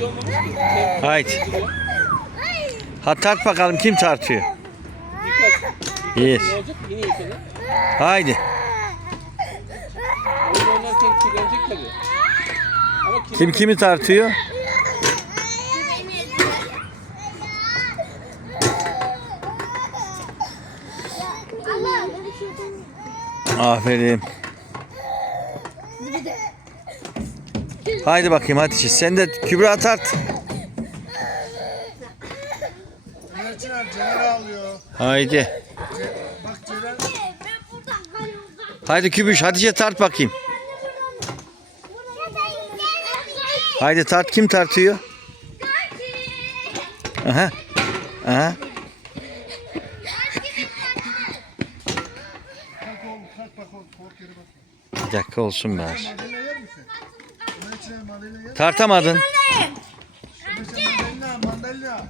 şey olmamış ki. Haydi. Ha tart bakalım kim tartıyor? Yıkadı. Haydi. Kim kimi tartıyor? Aferin. Haydi bakayım Hatice. Sen de Kübra tart. Ceren ağlıyor. Haydi. Bak Haydi Kübüş Hatice tart bakayım. Haydi tart kim tartıyor? Aha. Aha. Bir dakika olsun be. Tartamadın. Mandalina.